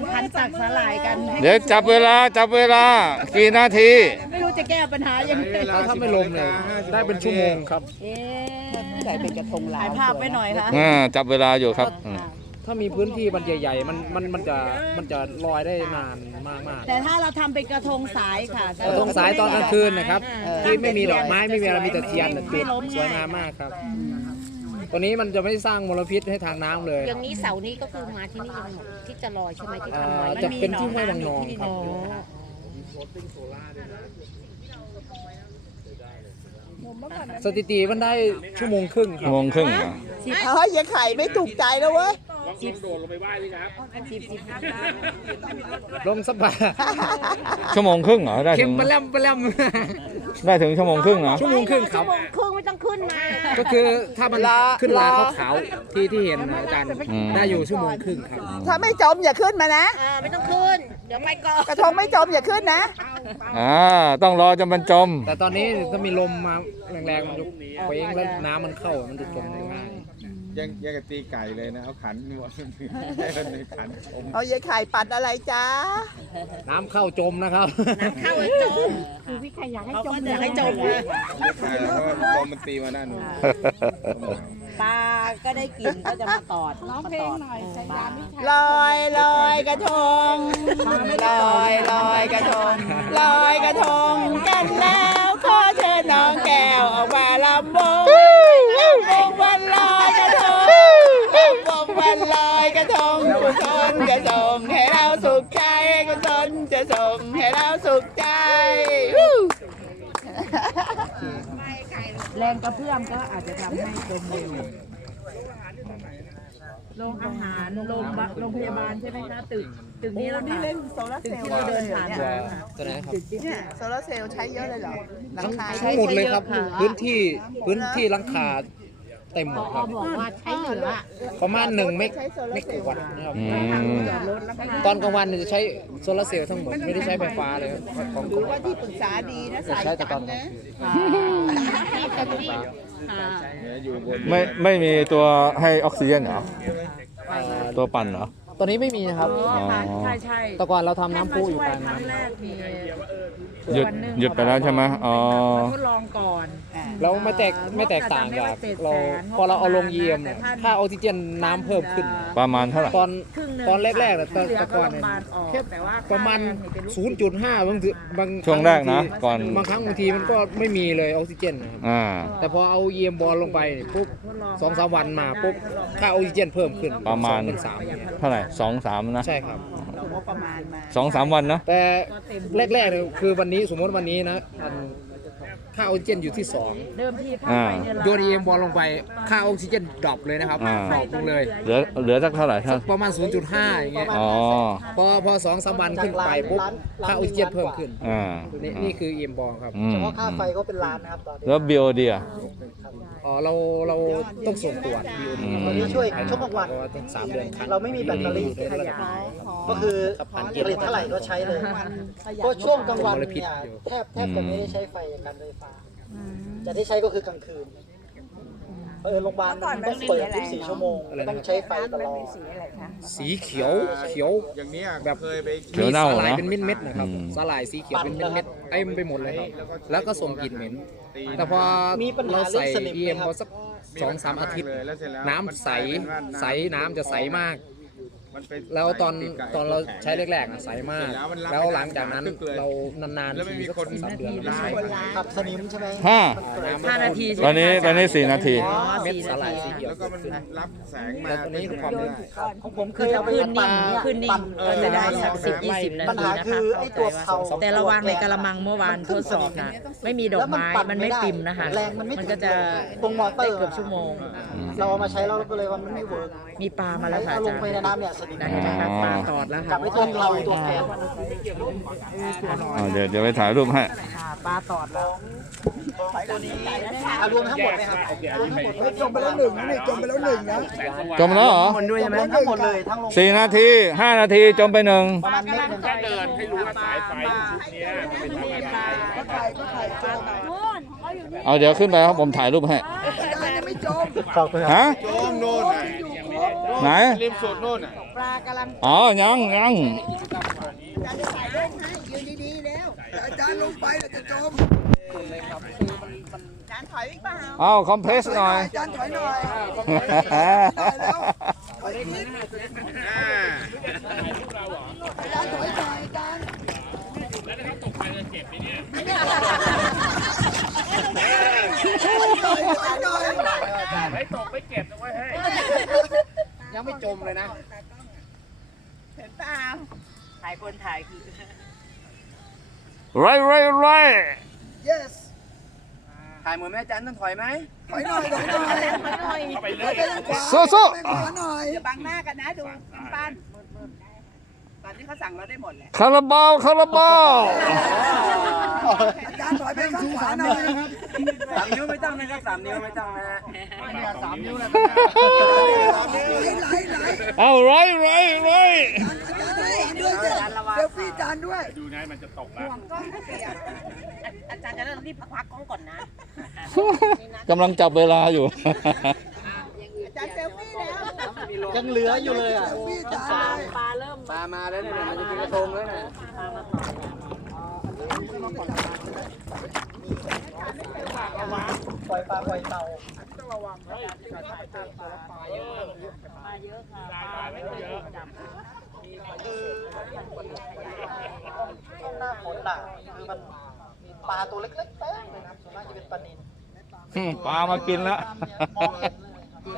งขันตักสลายกันให้เดี๋ยวจับเวลาจับเวลา กี่นาที ไม่รู้จะแก้ปัญหายังไงถ้าถ้าไม่ลมเนี่ยได้เป็นชั่วโมงครับ เอ๊ะใส่เป็นกระทงลาถ่ายภาพไว้หน่อยค่ะอ่าจับเวลาอยู่ครับอืมถ้ามีพื้นที่มันใหญ่ ๆ มันมันมันจะมันจะลอยได้นานมากมากแต่ถ้าเราทำเป็นกระทงสายค่ะๆกระทงสายตอนกลางคืนนะครับ ที่ไม่มีดอกไม้ไม่มีอะไรมีแต่เทียนน่ะจุดสวยงามมากครับ ตัวนี้มันจะไม่สร้างมลพิษให้ทางน้ำเลยอย่างนี้เสาร์นี้ก็คือมาที่นี่กันหมดที่จะลอยใช่ไหมที่เอ่ทำอไว้จะเป็นที่ห้วยบางนองครับสถิติมันได้ชั่วโมงครึ่งคชั่รัวบโมงครึ่งเหรอเฮ้ยยังไข่ไม่ถูกใจแล้วเว้ย ลงสักบาทชั่วโมงครึ่งเหรอได้เข็ถึมงปลาแลมปลาแลมได้ถึงชั่วโมงครึ่งเหรอชั่วโมงครึ่งครับครึ่งไม่ต้องขึ้นมา ก็คือถ้ามันขึ้นลาขาวๆที่ที่เห็นนะอาจารย์อืมได้อยู่ชั่วโมงครึ่งครับ ถ้าไม่จมอย่าขึ้นมานะ อ่าไม่ต้องขึ้น เดี๋ยวไปก่อนกระทงไม่จมอย่าขึ้นนะ อ่าต้องรอจนมันจม แต่ตอนนี้ถ้ามีลมมาแรงๆมันจะเคว้งแล้วน้ำมันเข้ามันจะจมได้ง่าย ยังยังกับตีไก่เลยนะเอาขันนวดให้มันในขันอมเอายายไข่ปัดอะไรจ้าน้ำเข้าจมนะครับ เข้าไอ้จมเขาก็อยากให้จมนะใช่แล้วก็ลมมันตีมาด้านนู้นปลาก็ได้กินก็จะมาตอดร้องเพลงหน่อยลอยลอยกระทงลอยลอยกระทงลอยกระทงกันแล้วขอเชิญน้องแก้วออกมาลำวง แรงกระเพื่อมก็อาจจะทำให้จมเร็วโรงอาหารโรงบะโรงพยาบาลใช่ไหมคะตึกตึกนี้แหละนี่ค่ะ เล่นโซลาร์ตึเซกลล์ที่เราเดินผ่านตัวมาค่ะตัวไหนครับเนี่ยโซลาร์เซลล์ใช้เยอะเลยเหรอหลังทั้งคาทั้งหมดเลยครับ พื้นที่พื้นที่หลังคา เต็มหมดครับบอกว่าใช้เหลือประมาณหนึ่งเมกเมกะวัตต์นะครับอืมตอนกลางวันเนี่ยจะใช้โซลาร์เซลล์ทั้งหมดไม่ได้ใช้ไฟฟ้าเลยครับของกดูรมว่าที่ปรึกษาดีนะจะสายใช้แต่ตจัอนนกลางนะคืน ที่แต่ที่เนี่ยอยู่บนไม่ไม่มีตัวให้ออกซิเจนเหรอเอ่อตัวปั่นเหรอตัวนี้ไม่มีนะครับ อ๋อ ใช่ใช่แต่ก่อนเราทำน้ำพุอยู่ช่วยกลางครั้งแรน้ำกมี หยุดหยุดไปแล้วใช่ไหมอ๋อทดลองก่อนแล้วไม่แตกไม่แตกต่างจากเราพอเราเอาลงเยียมเนี่ยค่าออกซิเจนน้ำเพิ่มขึ้น ประมาณเท่าไหร่ตอน ครึ่งหนึ่งตอนแรกๆเนี่ยตอนที่เหลืแต่ก่อนเนี่ย โรงพยาบาลออกแค่แต่ว่าประมาณค่แงเห็นเป็นลูก0.5 บางทีบางช่วงแรกนะ ก่อน บางครั้งบางทีมันก็ไม่มีเลยออกซิเจนนะครับอ่า แต่พอเอาเยียมบอลลงไปเนี่ยปุ๊บทดลองสองสามวันมาปุ๊บค่าออกซิเจนเพิ่มขึ้นประมาณ สองเป็นสามเนี่ยเท่าไหร่สองสามนะ ใช่ครับ งบประมาณมาสองสามวันนะ แต่แรกๆเนี่ยคือวันนี้สมมติวันนี้นะอันค่าออกซิเจนอยู่ที่2เดิมทีถ้าอ่าไปเนี่ยโยนเอ็มบอลลงไปค่าออกซิเจนดรอปเลยนะครับอ่า ดรอปลงเลยเหลือเหลือสักเท่าไหร่ถ้าประมาณ 0.5 อย่างเงี้ยอ๋อพอพอสองสามวันขึ้นไปปุ๊บค่าออกซิเจนเพิ่มขึ้นอ่านี่นี่คือเอ็มบอลครับอืมค่าไฟก็เป็นล้านนะครับตอนนี้แล้วบิโอเดีย อ๋อเราเราต้องส่งตรวจ BOD อืม ตอนนี้ช่วยช่วงกลางวันต้องสามเดือนครั้งเราไม่มีแบตเตอรี่ขยาย ก็คือผลิตเท่าไหร่ก็ใช้เลย เพราะช่วงกลางวันมลพิษเนี่ยอยู่แทบแทบจะไม่ได้ใช้ไฟการไฟฟ้า จะได้ใช้ก็คือกลางคืนเออโรงพยาบาลมันต้องเปิด24ชั่วโมงต้องใช้ไฟตลอดสีเขียวเขียวอย่างเนี้ยแบบเคยไปเขียวเน่าสลายนะเป็นเม็ดๆนะครับอืมสลายสีเขียวเป็นเม็ดๆเต็มไปหมดเลยครับแล้วก็ส่งกลิ่นเหม็นตีแต่พอมีปัญหาเราใส่เรื่องสนิมไหมเอ็มครับพอสักสองสามอาทิตย์เลยแล้วเสร็จแล้วน้ำใสมันกลายเป็นว่าใสน้ำจะใสมาก มันไปแล้วตอนติดกับตอนเราแข็งใช้แรกๆอะใสมาก เสร็จแล้วมันรับแล้วไม่ได้หลังจากนั้นตึกเลยเรานานๆแล้วไม่มีทีสักคน สองสามเดือนเราใช้ขับสนิมใช่ไหมห้าห้านาทีตอนนี้ตอนนี้สี่นาที อ๋อเม็ดสี่สนาลายทีสีเขียวแล้วก็มันรับแสงมาแล้วตัวนี้คือความไม่ได้ได้ ของผมเคคืยอเอาไปขึ้นนิ่งปั่ขึ้นนิ่งก็จะได้สักสิบยี่สิบนาปัญทีหานะคืคะอไอ้ตัวเผา แต่ระวังในกระมังเมื่อวานทดสอบนะไม่มีดอกไม้มันไม่ปิ่มนะคะแรงมันไม่มันถึก็งจะตรงมอเตอได้ร์เกือบชั่วโมง เราเอามาใช้แล้วเราก็เลยว่ามันไม่เวิร์กมีปลามาแล้วค่ะเอาอาลจางรไปในย์น้ำเนี่ยสนิมนะเห็นไหมคะปลาตอดแล้วกลัค่ะบไปตัวเราตัวแกนอ่าเดี๋ยวเดี๋ยวไปถ่ายรูปให้ปลาตอดแล้วอารวมทั้งหมดไหมครับจมไปแล้วหนึ่งนี่จมไปแล้วหนึ่งนะจมแล้วเหรอรวมทั้งหมดเลยทั้งลงสี่นาทีห้านาทีจมไปหนึ่งประมาณเมตรหนึงเดินให้รู้ว่าสายไฟชุดนี้ปลาก็ถ่ายก็ถ่ายจมเอาเดี๋ยวขึ้นไปครับผมถ่ายรูปให้ยังไม่จมฮะโจมโน่นน่ะจไหนริมสุดนู่นน่ะป ลากำลังอ๋อยังยังจะได้ใส่เล่นให้ยืนดีๆแล้วอาจารย์ลงไปเดี๋ยวจะจมจานถอยอีกเปล่าเอาคอมเพรสหน่อยอาจารย์ถอยหน่อยถอยแล้วถอยนิดอาจารย์ถอยหน่อยอาจารย์ถอยหน่อยยังไม่จมเลยนะ เห็นเปล่าถ่ายคนถ่ายคือไรไรไร yes ถ่ายเหมือนแม่จันต้องถอยไหมถอยหน่อยถอยหน่อยหน่อยถอยไปทางขวาสู้สู้ไปขวาหน่อยอย่าบังหน้ากันนะดูปัน ตอนนี้เขาสั่งเราได้หมดแหละคาราบาวคาราบาวอาจารย์ถอยไปข้างขวาหน่อยสามนิ้วไม่ต้องนะครับสามนิ้วไม่ต้องนะฮะสามนิ้วแล้วไหลไหลไหลเอาไรไรไรอาจารย์ด้วยเซลฟี่จานด้วยอาจารย์จะเริ่มรีบควักกล้องก่อนนะกำลังจับเวลาอยู่ อาจารย์เซลฟี่แล้ว ยังเหลืออยู่เลยอะเซลฟี่จานเลยปลามาแล้วเนี่ยมันจะมีกระทงแล้วนะปล่อยปลาปล่อยเต่าช่วงหน้าฝนน่ะคือมันมีปลาตัวเล็กๆเต็มเลยนะส่วนมากจะเป็นปลานิลปลามากินแล้วมองเห็นคือ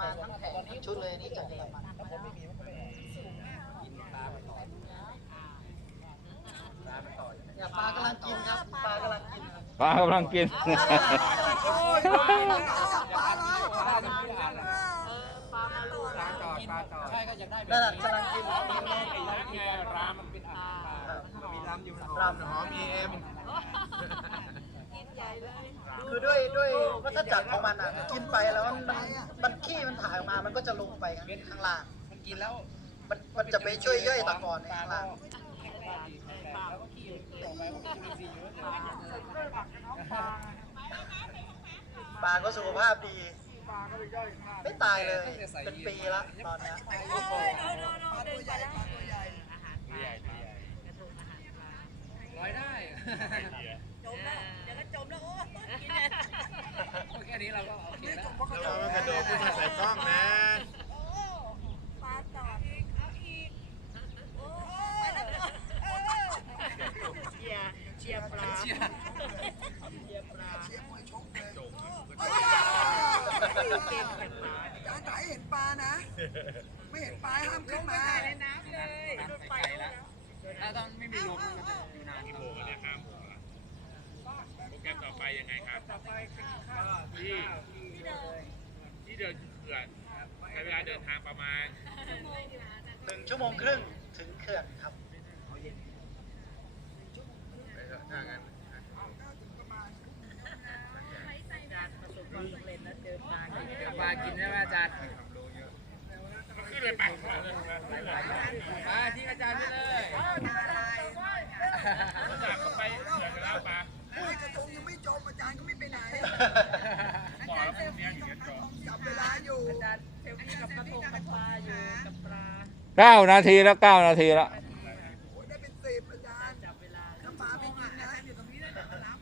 มาทั้งแผงทั้งชุดเลยนี่จากเยอรมันเนี่ยปลากำลังกินครับปลากำลังกินปลากำลังกินใช่ก็อยากได้นั่นแหละกำลังกินร้านมันเป็นอาหารมีร้านอยู่รามหอมมีเอ็ม คือด้วยด้วยวัฏจักรของมันอะกินไปแล้วมันมันมันขี้มันถ่ายออกมา มันก็จะลงไปข้างล่าง มันกินแล้ว มันมันจะไปช่วยย่อยตะกอนในข้างล่างปลาก็สุขภาพดี ไม่ตายเลย เป็นปีแล้วตอนเนี้ยร้อยได้จมแล้วเดี๋ยวก็จมแล้วโอ้แค่นี้เราก็โอเคแล้ว เรากระโดดขึ้นมาใส่กล้องนะ จานถ่ายเห็นปลานะ ไม่เห็นปลาห้ามขึ้นมาถ้าต้องไม่มีลมมันจะอยู่นานกี่โมงเนี่ยห้าโมงละโปรแกรมต่อไปยังไงครับที่ที่เดินเขื่อนใช้เวลาเดินทางประมาณ หนึ่งชั่วโมงครึ่งถึงเขื่อนครับ ถ้างั้น เดี๋ยวปลากินได้ไหมอาจารย์ ขึ้นไปไป มาที่อาจารย์ไปเลย จากก็ไปเขื่อนกันแล้วปลา เฮ้ย กระทงยังไม่จมอาจารย์ก็ไม่ไปไหนบ่อแล้วพวกเนี้ยอยู่กันก่อนจับเวลาอยู่เก้านาทีแล้วเก้านาทีแล้วโอ้ยได้เป็นสิบอาจารย์จับเวลาถ้าปลาไม่กินนะอยู่ตรงนี้ได้แต่รับ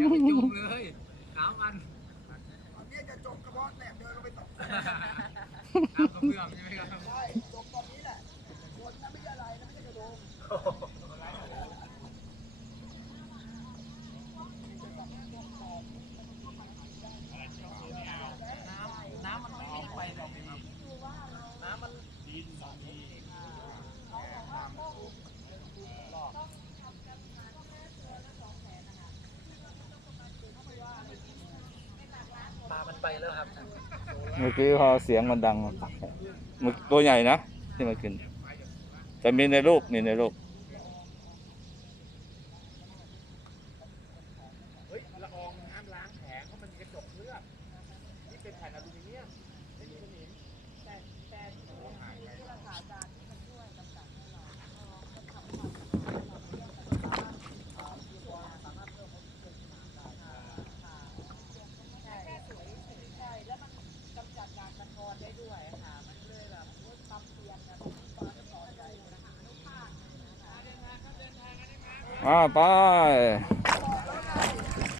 ยังไม่จุ่มเลยสามอัน ตอนนี้จะจม กระเพาะแหลมเดินลงไปตก น้ำกระเบื้องใช่ไหมครับ ใช่จมตอนนี้แหละคนนั้นไม่ใช่อะไรนะไม่ใช่กระโดง น้ำมันไม่มีไปหรอกน้ำมัน ไปแล้วครับเมื่อกี้พอเสียงมันดังมันตัวใหญ่นะที่มากินแต่มีในรูปมีในรูป เฮ้ยละอองน้ำล้างแผงเพราะมันมีกระจกเคลือบนี่เป็นแผ่นอลูมิเนียมไม่มีสนิมแต่แต่ที่เราหายไป อ่าไป